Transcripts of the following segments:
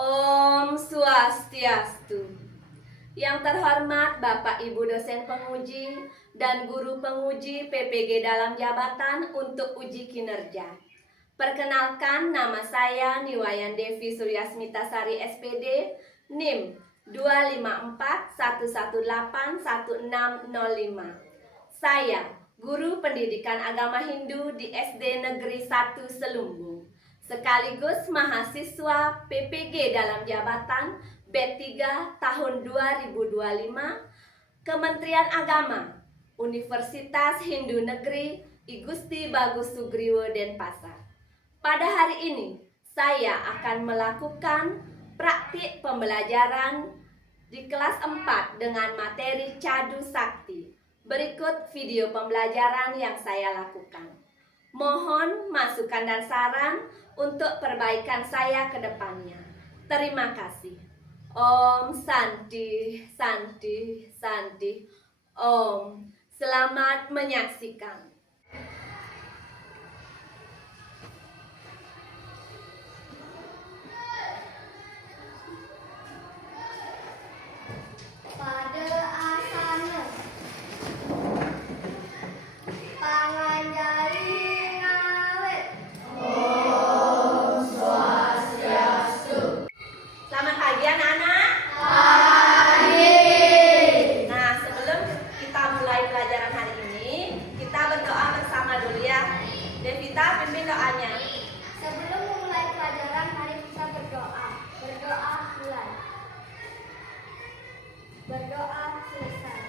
Om Swastiastu. Yang terhormat Bapak Ibu dosen penguji dan guru penguji PPG dalam jabatan untuk uji kinerja. Perkenalkan, nama saya Niwayan Devi Suryasmitasari SPD, NIM 254118165. Saya guru pendidikan agama Hindu di SD Negeri 1 Selumbu, sekaligus mahasiswa PPG dalam jabatan B3 tahun 2025, Kementerian Agama, Universitas Hindu Negeri I Gusti Bagus Sugriwo Denpasar. Pada hari ini, saya akan melakukan praktik pembelajaran di kelas 4 dengan materi Cadu Sakti. Berikut video pembelajaran yang saya lakukan. Mohon masukan dan saran untuk perbaikan saya ke depannya. Terima kasih. Om Santi, Santi, Santi. Om. Selamat menyaksikan. Pada asana panganjali ngawit. Om Swastiastu. Selamat pagi anak-anak. Pagi. Nah, sebelum kita mulai pelajaran hari ini, kita berdoa bersama dulu ya. Devita, pimpin doanya. Sebelum memulai pelajaran, mari kita berdoa. Berdoa mulai. Berdoa selesai.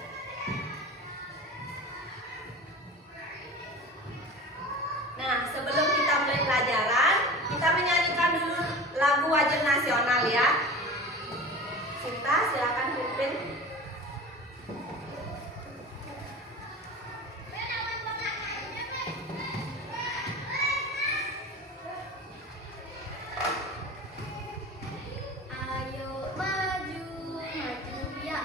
Nah, sebelum kita mulai pelajaran, kita menyanyikan dulu lagu wajib nasional ya. Sinta, silakan pimpin. Ayo maju, maju ya.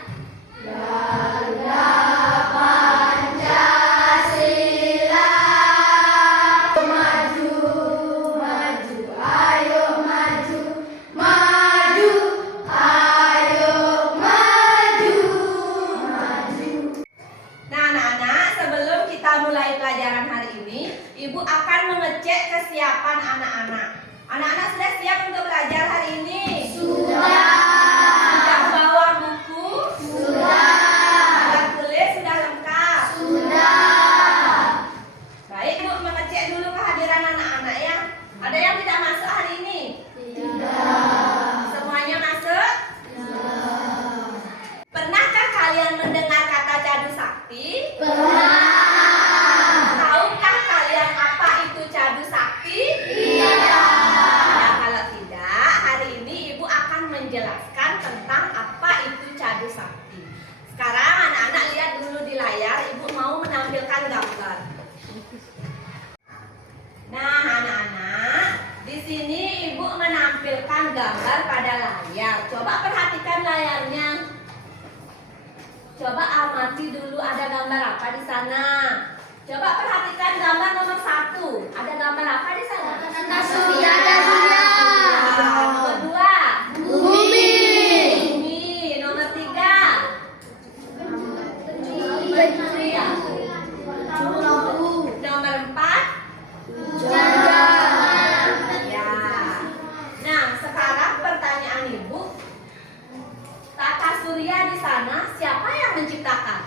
Nah, anak-anak, sebelum kita mulai pelajaran hari ini, Ibu akan mengecek kesiapan anak-anak. Anak-anak sudah siap untuk belajar hari ini? Sudah bawa buku? Alat tulis sudah lengkap? Baik, Ibu mengecek dulu kehadiran anak-anak ya. Ada yang tidak masuk hari ini? Semuanya masuk? Pernahkah kalian mendengar kata Cadu Sakti? Tahukah kalian apa itu Cadu Sakti? Nah, kalau tidak, hari ini Ibu akan menjelaskan tentang apa itu Cadu Sakti. Sekarang anak-anak lihat dulu di layar, Ibu mau menampilkan gambar. Nah, anak-anak, di sini Ibu menampilkan gambar pada layar. Coba perhatikan layarnya. Coba amati dulu ada gambar apa di sana. Coba perhatikan gambar nomor 1. Ada gambar apa di sana? Surya. Nomor 2. Bumi. Bumi. Nomor 3. Nomor 4. Ya. Nah, sekarang pertanyaan Ibu. Tata surya di sana siapa yang menciptakan?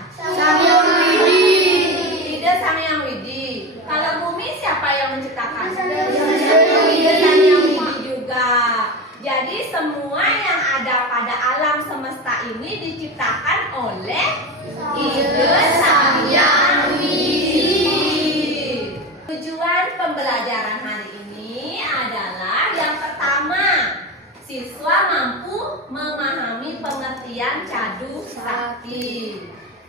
Tidak Sang Yang Widi. Kalau bumi siapa yang menciptakan? Tidak Sang Yang Widi juga. Jadi semua yang ada pada alam semesta ini diciptakan oleh Ide Sang Yang Widi. Tujuan pembelajaran hari ini adalah yang pertama, siswa mampu memahami pengertian Cadu Sakti.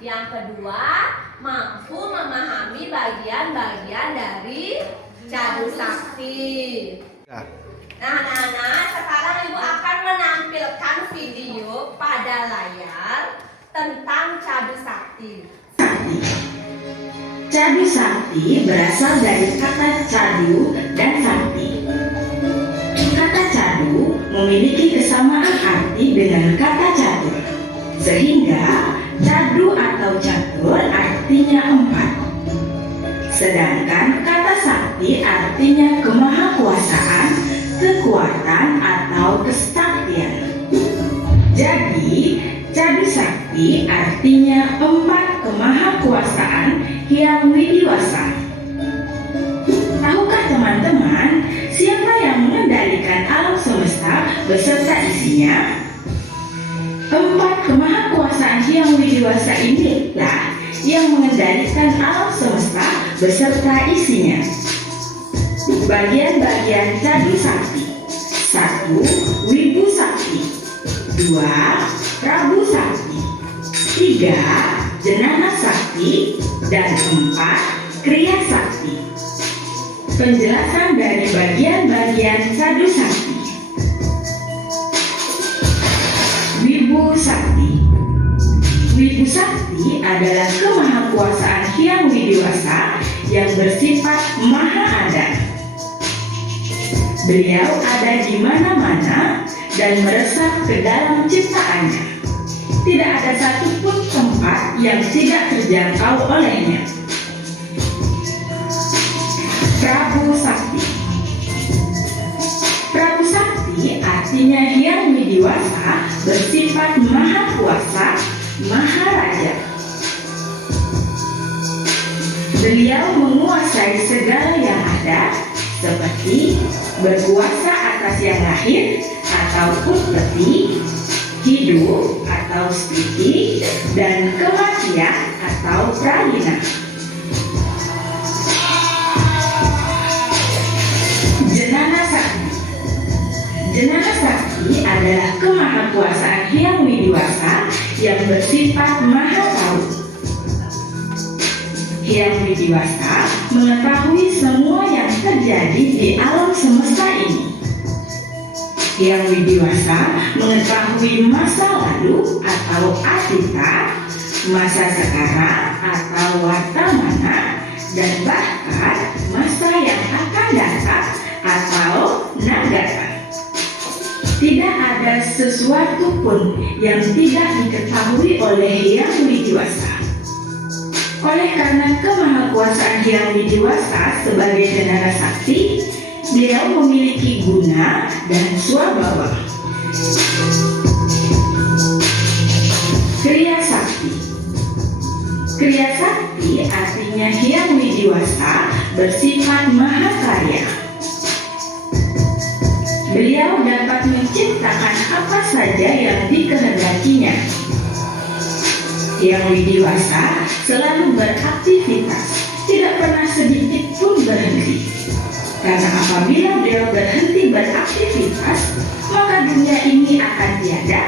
Yang kedua, mampu memahami bagian-bagian dari Cadu Sakti. Nah, anak-anak, sekarang Ibu akan menampilkan video pada layar tentang Cadu Sakti. Cadu Sakti berasal dari kata cadu dan sakti. Kata cadu memiliki kesamaan Sehingga cadu atau catur artinya 4. Sedangkan kata sakti artinya kemahakuasaan, kekuatan atau kesaktian. Jadi, cadu sakti artinya 4 kemahakuasaan yang widiwasa. Tahukah teman-teman siapa yang mengendalikan alam semesta beserta isinya? 4 kemahakuasaan yang widiwasa inilah yang mengendalikan alam semesta beserta isinya. Bagian-bagian cadu sakti: 1. Wibu sakti, 2. Prabu sakti, 3. Jenana sakti, dan 4. Kriya sakti. Penjelasan dari bagian-bagian cadu sakti. Wibu sakti. Wibu sakti adalah kemahakuasaan Hyang Widiwasa yang bersifat maha ada. Beliau ada di mana-mana dan meresap ke dalam ciptaannya. Tidak ada satupun tempat yang tidak terjangkau olehnya. Prabu sakti. Prabu sakti artinya Hyang Widiwasa bersifat maha kuasa, maha raja. Beliau menguasai segala yang ada, seperti berkuasa atas yang lahir atau utketi, hidup atau stiti, dan kematian atau pralina. Jenana sakti. Jenana sakti adalah kemahakuasaan Hyang Widiwasa yang bersifat maha tahu. Hyang Widiwasa mengetahui semua yang terjadi di alam semesta ini. Hyang Widiwasa mengetahui masa lalu atau atita, masa sekarang atau wartamana, dan bahkan masa yang akan datang atau nagata. Tidak ada sesuatu pun yang tidak diketahui oleh Hyang Widiwasa. Oleh karena kemahakuasaan Hyang Widiwasa sebagai jenana sakti, beliau memiliki guna dan swabhawa. Kriya sakti. Kriya sakti artinya Hyang Widiwasa bersifat mahakarya. Beliau dapat menciptakan apa saja yang dikehendakinya. Hyang Widiwasa selalu beraktivitas, tidak pernah sedikit pun berhenti. Karena apabila beliau berhenti beraktivitas, maka dunia ini akan tiada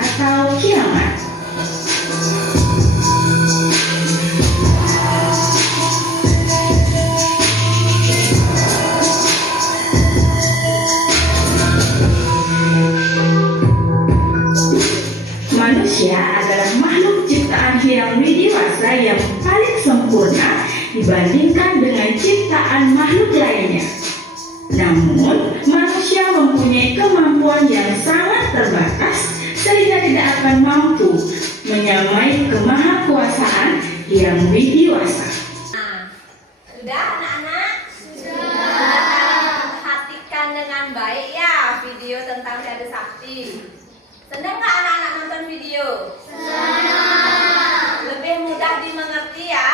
atau kiamat. Manusia adalah makhluk ciptaan Hyang Widiwasa yang paling sempurna dibandingkan dengan ciptaan makhluk lainnya. Namun, manusia mempunyai kemampuan yang sangat terbatas sehingga tidak akan mampu menyamai kemahakuasaan Hyang Widiwasa. Nah, sudah anak-anak? Sudah. Perhatikan dengan baik ya video tentang cadu sakti. Senang nggak anak-anak nonton video? Senang. Lebih mudah dimengerti ya?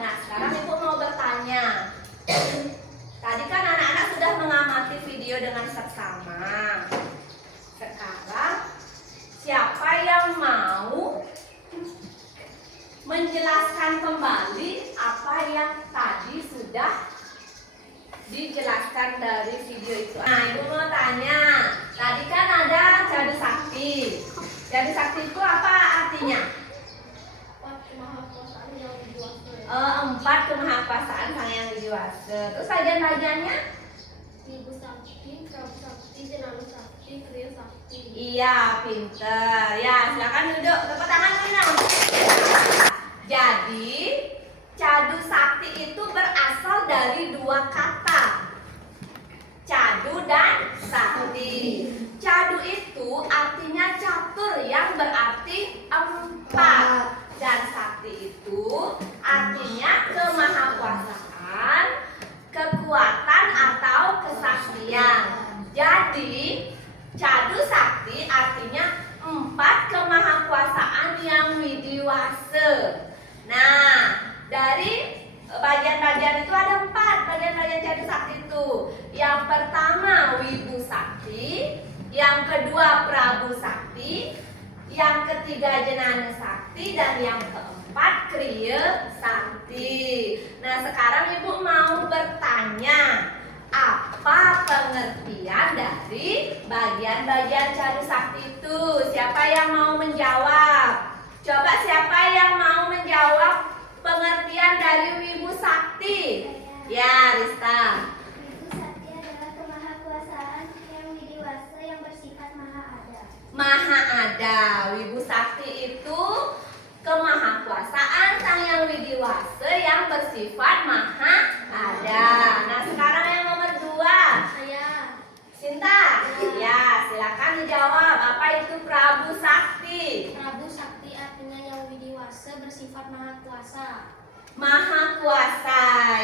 Nah, sekarang ibu mau bertanya. Tadi kan anak-anak sudah mengamati video dengan seksama. Sekarang siapa yang mau menjelaskan kembali apa yang tadi sudah dijelaskan dari video itu? Nah, ibu mau tanya. Tadi kan ada cadu sakti. Cadu sakti itu apa artinya? 4 kemahakuasaan Sang Hyang Widiwasa. Terus bagian-bagiannya? Wibu sakti, prabu sakti, jenana sakti, kriya sakti. Iya, pinter. Ya, silakan duduk. Tepuk tangan dulu. Jadi, cadu sakti itu berasal dari 2 kata. Cadu dan sakti. Cadu itu artinya catur yang berarti Jadi Cadu Sakti artinya 4 kemahakuasaan yang widiwase. Nah, dari bagian-bagian itu ada 4 bagian-bagian Cadu Sakti itu. Yang pertama Wibu Sakti, yang kedua Prabu Sakti, yang ketiga Jenana Sakti, dan yang keempat Kriya Sakti. Nah, sekarang Ibu mau bertanya, apa pengertian dari bagian-bagian Cadu Sakti itu? Siapa yang mau menjawab? Coba siapa yang mau menjawab pengertian dari Wibu Sakti? Ya, Rista. Wibu Sakti adalah kemahakuasaan yang widiwasa yang bersifat maha ada. Maha ada. Wibu Sakti itu kemahakuasaan Sang Yang Widiwasa yang bersifat maha ada. Nah, sekarang yang nomor 2. Saya. Sinta. Ya, silakan dijawab. Apa itu Prabu Sakti? Prabu Sakti artinya yang widiwasa bersifat maha kuasa. Maha kuasa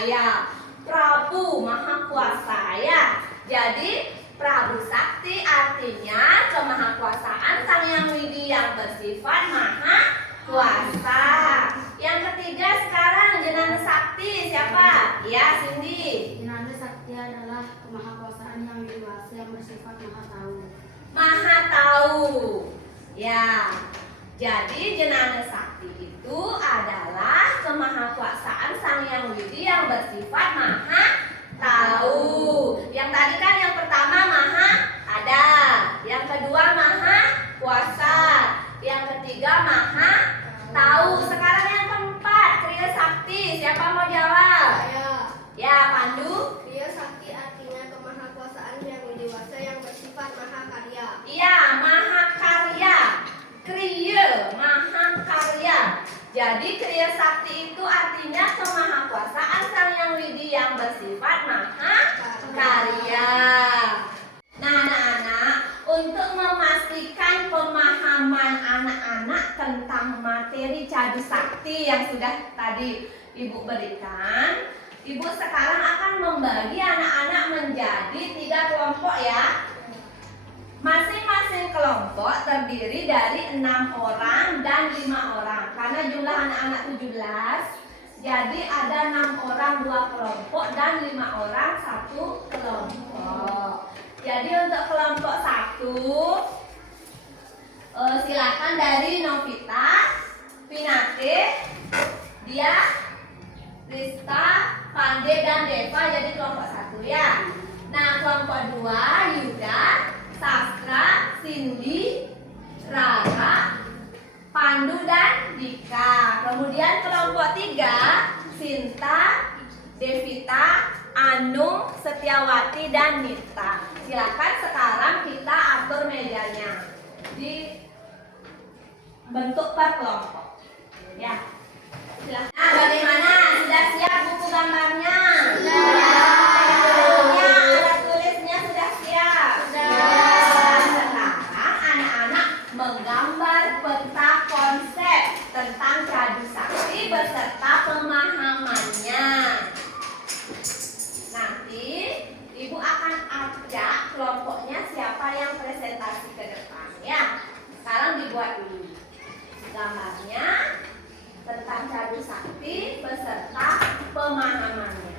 ya. Prabu maha kuasa ya. Jadi Prabu Sakti artinya kemahakuasaan Sang Yang Widi yang bersifat maha kuasa. Yang ketiga sekarang Jenana Sakti siapa? Ya, Cindy. Jenana Sakti adalah kemahakuasaan yang widiwasa yang bersifat maha tahu. Maha tahu. Ya. Jadi Jenana Sakti itu adalah kemahakuasaan Sang Yang Widi yang bersifat maha tahu. Yang tadi kan yang pertama maha ada, yang kedua maha kuasa, yang ketiga maha tahu. Sekarang yang keempat Kriya Sakti. Siapa mau jawab? Saya. Ya, Pandu. Kriya Sakti artinya kemahakuasaan yang widiwasa yang bersifat maha karya. Iya, maha karya. Kriya maha karya. Jadi Kriya Sakti itu artinya kemahakuasaan Sang Yang Widi yang bersifat maha karya. Nah, anak-anak, untuk memastikan pemahaman anak-anak tentang materi Cadu Sakti yang sudah tadi Ibu berikan, Ibu sekarang akan membagi anak-anak menjadi 3 kelompok ya. Masing-masing kelompok terdiri dari 6 orang dan 5 orang. Karena jumlah anak-anak 17, jadi ada 6 orang 2 kelompok dan 5 orang 1 kelompok. Jadi untuk kelompok 1, silakan dari Novita, Pinake, Dia, Rista, Pande, dan Deva jadi kelompok 1 ya. Nah, kelompok 2 Yuda, Sastra, Cindy, Rara, Pandu, dan Dika. Kemudian kelompok 3 Sinta, Devita, Anung, Setiawati, dan Nita. Silakan sekarang kita atur mejanya di bentuk per kelompok. Ya. Silakan. Nah, bagaimana? Sudah siap buku gambarnya? Bukunya, alat tulisnya sudah siap? Sekarang anak-anak menggambar peta konsep tentang Cadu Sakti beserta pemahamannya. Nanti Ibu akan ajak kelompoknya siapa yang presentasi ke depan ya. Sekarang dibuat dulu gambarnya tentang Cadu Sakti beserta pemahamannya.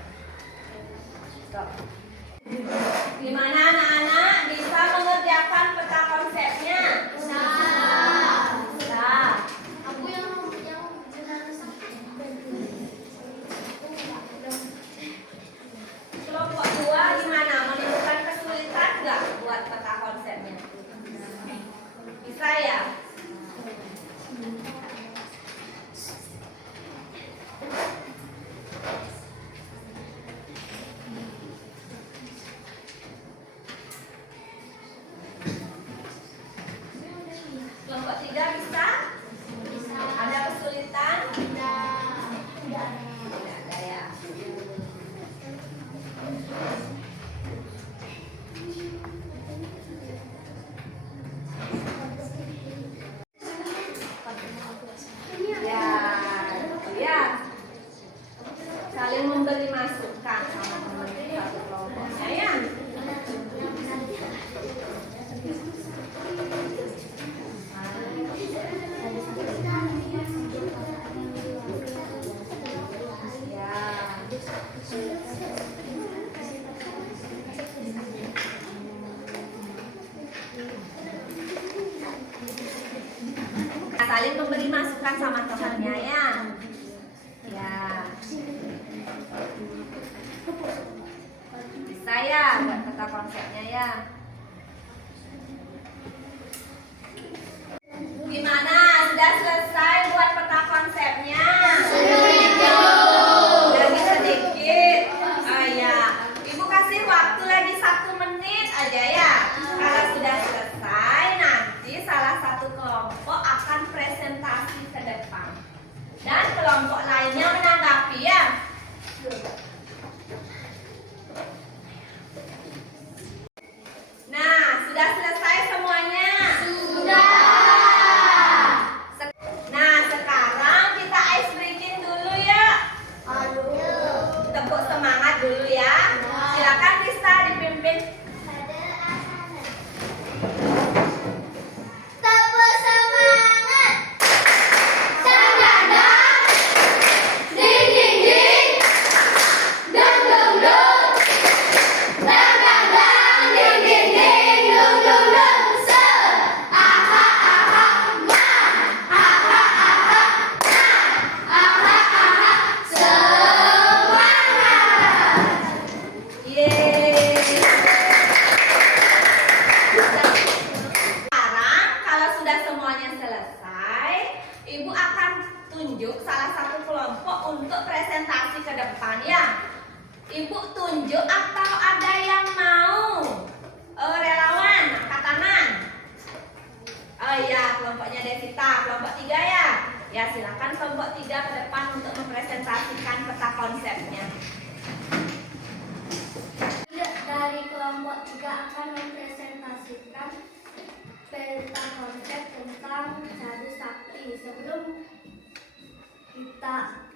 saling memberi masukan sama temannya ya. Ya. Bisa ya buat peta konsepnya ya. Gimana? Sudah selesai buat peta konsepnya? Lagi sedikit. Oh ya, Ibu kasih waktu lagi 1 menit aja ya. Kalau sudah selesai, nanti salah satu kelompok akan presentasi ke depan. Dan kelompok lainnya menanggapi ya. Nah, sudah selesai semuanya? Nah, sekarang kita ice breaking dulu ya. Tepuk semangat dulu ya. Silakan Krista dipimpin. Pada asalnya. Tepuk semangat. Sang dandang. Ding ding ding. Dong dong dong. Sang dandang. Ding ding ding. Dong dong dong. Se. Aha aha. Ma. Aha aha. Na. Aha aha. Semangat. Yeay. Sekarang kalau sudah semuanya selesai, Ibu akan tunjuk salah satu kelompok untuk presentasi ke depan ya. Ibu tunjuk atau ada yang mau? Relawan, angkat tangan. Oh iya, kelompoknya Devita, kelompok 3 ya. Ya, silakan kelompok 3 ke depan untuk mempresentasikan peta konsepnya. Dari kelompok 3 akan mempresentasikan peta konsep tentang Cadu Sakti. Sebelum kita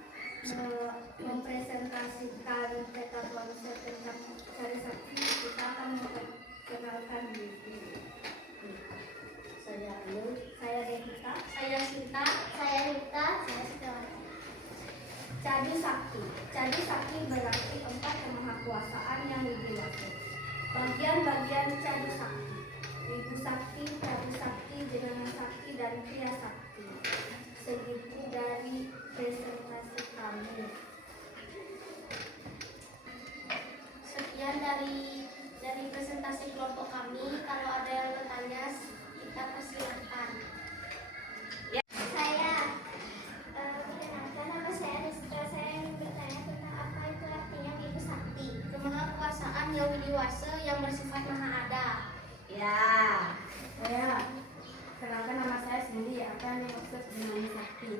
mempresentasikan peta konsep tentang Cadu Sakti, kita akan memperkenalkan diri. Saya Ayu, saya Devita, saya Sinta, saya Rita, saya Setiawati. Cadu Sakti. Cadu Sakti berarti 4 kemahakuasaan yang dijelaskan. Bagian-bagian Cadu Sakti: Wibu Sakti, Prabu Sakti, Jenana Sakti, dan Kriya Sakti. Segitu dari presentasi kami. Sekian dari presentasi kelompok kami. Kalau ada yang bertanya, kita persilahkan. Saya perkenalkan, nama saya Rizka. Saya ingin bertanya tentang apa itu artinya Wibu Sakti. Kemahakuasaan yang widiwasa yang bersifat maha ada. Ya. Saya kenalkan, nama saya Cindy. Apa yang dimaksud dengan sakti?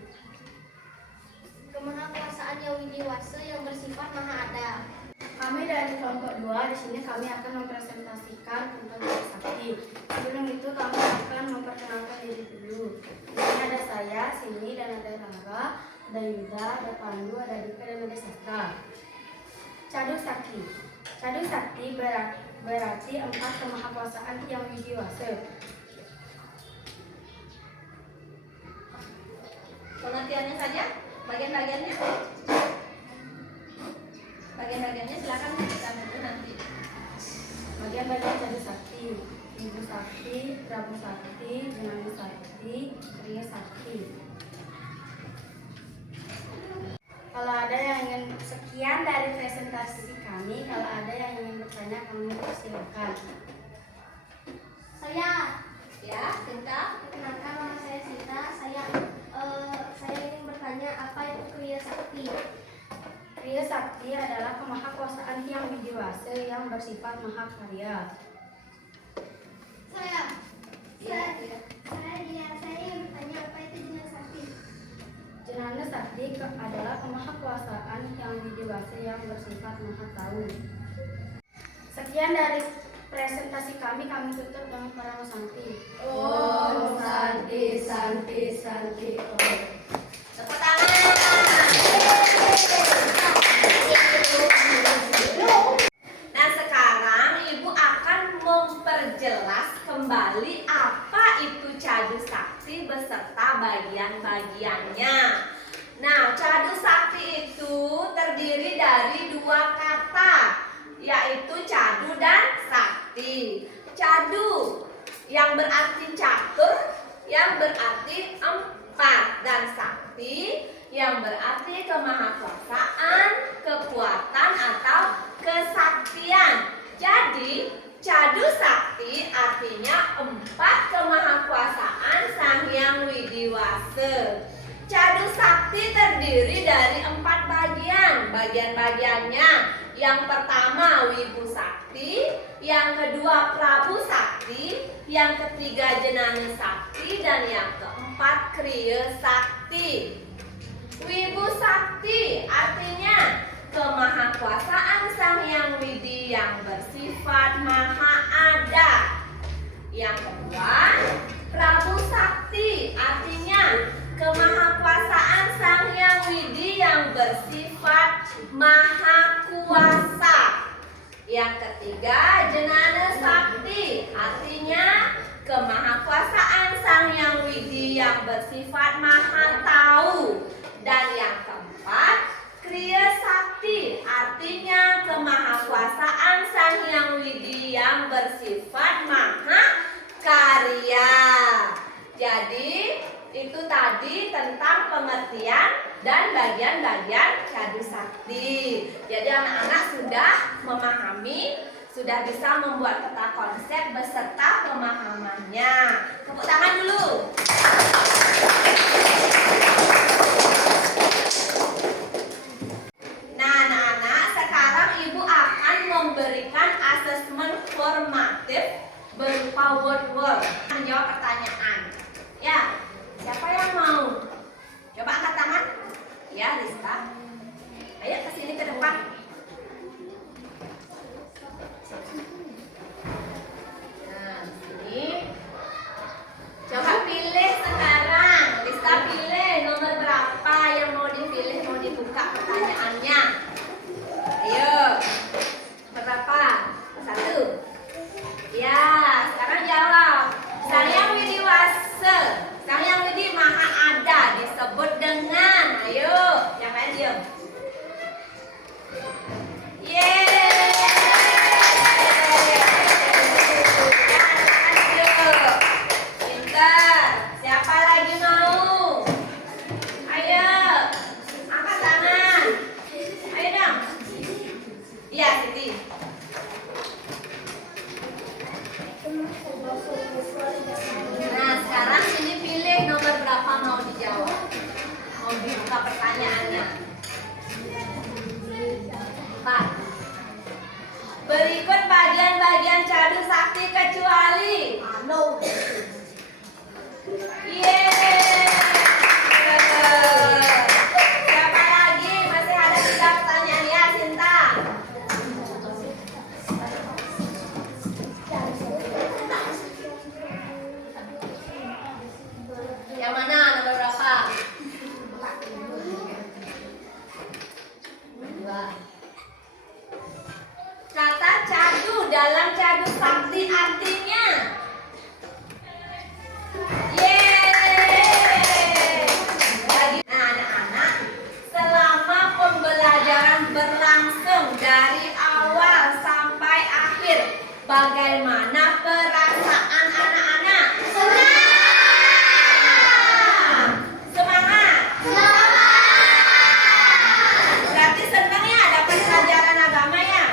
Kemahakuasaan yang widiwasa yang bersifat maha ada. Kami dari kelompok 2 di sini kami akan mempresentasikan tentang Cadu Sakti. Sebelum itu kami akan memperkenalkan diri dulu. Di sini ada saya, Cindy, dan ada Rara, ada Yuda, ada Pandu, ada Dika, dan ada Sastra. Cadu Sakti. Cadu Sakti berarti 4 kemahakuasaan yang widiwasa. Pengertiannya saja, bagian-bagiannya. Bagian-bagiannya silakan kita nanti. Bagian-bagian Cadu Sakti: Wibu Sakti, Prabu Sakti, Jenana Sakti, Kriya Sakti. Kalau ada yang ingin, sekian dari presentasi kami. Kalau ada yang ingin bertanya, kami persilakan. Saya Ya, Sinta. perkenalkan, nama saya Sita. Saya ingin bertanya, apa itu Kriya Sakti? Kriya Sakti adalah kemahakuasaan yang widiwasa yang bersifat mahakarya. Saya ingin bertanya, apa itu Jenana Sakti? Jenana Sakti adalah kemahakuasaan yang widiwasa yang bersifat maha tahu. Sekian dari presentasi kami tutup dengan para Santi. Om Santi, Santi, Santi. Tepuk tangan. Nah, sekarang Ibu akan memperjelas kembali apa itu Cadu Sakti beserta bagian-bagiannya. Nah, Cadu Sakti itu terdiri dari 2 kata, yaitu cadu dan sakti. Cadu yang berarti catur, yang berarti 4. empat, dan sakti yang berarti kemahakuasaan, kekuatan atau kesaktian. Jadi cadu sakti artinya empat kemahakuasaan Sang Hyang Widiwasa. Cadu sakti terdiri dari empat bagian. Bagian-bagiannya, yang pertama Wibu Sakti, yang kedua Prabu Sakti, yang ketiga Jenana Sakti, dan yang keempat Kriya Sakti. Wibu Sakti artinya kemahakuasaan Sang Hyang Widi yang bersifat maha ada. Yang kedua, Prabu Sakti artinya kemahakuasaan Sang Hyang Widi yang bersifat maha kuasa. Yang ketiga, Jenana Sakti artinya kemahakuasaan Sang Hyang Widi yang bersifat maha tahu. Dan yang keempat, Kriya Sakti artinya kemahakuasaan Sang Hyang Widi yang bersifat maha karya. Jadi itu tadi tentang pengertian dan bagian-bagian cadu sakti. Jadi anak-anak sudah memahami, sudah bisa membuat peta konsep beserta pemahamannya. Tepuk tangan dulu. Nah anak-anak, sekarang Ibu akan memberikan asesmen formatif berupa word-word. Menjawab pertanyaan. Ya, siapa yang mau? Coba angkat tangan. Ya, Rizka. Ayo ke sini ke depan. Nah, sini. Coba pilih sekarang. Rizka pilih nomor berapa yang mau dipilih, mau dibuka pertanyaannya. Ayo. Nomor berapa? 1. Ya, sekarang jawab. Sang Hyang Widiwasa, Sang Hyang Widi maha ada disebut dengan, ayo, yang lain diam. Pintar. Siapa lagi mau? Ayo, angkat tangan. Ayo dong. Iya, Siti. Nah, sekarang sini pilih nomor berapa mau dijawab. Mau dibuka pertanyaannya. 4. Berikut bagian-bagian cadu sakti kecuali Yeay. Siapa lagi? Masih ada 3 pertanyaan ya, Sinta. Yang mana? Nomor berapa? 2. Kata cadu dalam cadu sakti artinya yeay. Nah anak-anak, selama pembelajaran berlangsung dari awal sampai akhir, bagaimana perasaan anak-anak? Semangat. Berarti senang ya dapat pelajaran agama ya?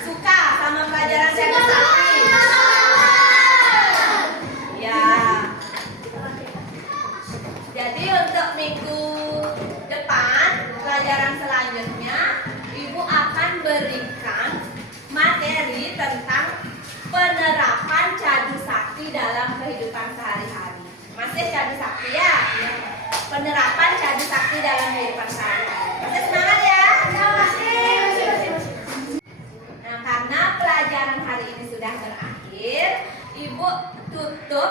Suka sama pelajaran cadu sakti? Ya. Jadi untuk minggu depan, pelajaran selanjutnya, Ibu akan berikan materi tentang penerapan cadu sakti dalam kehidupan sehari-hari. Masih cadu sakti ya? Penerapan cadu sakti dalam kehidupan sehari-hari. Masih semangat ya? Masih. Nah, karena pelajaran hari ini sudah berakhir, Ibu tutup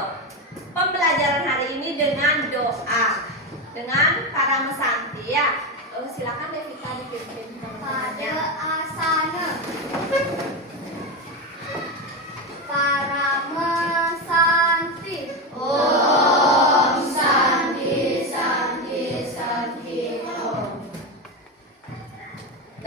pembelajaran hari ini dengan doa, dengan para mesanti ya. Silakan Devita dipimpin. Pada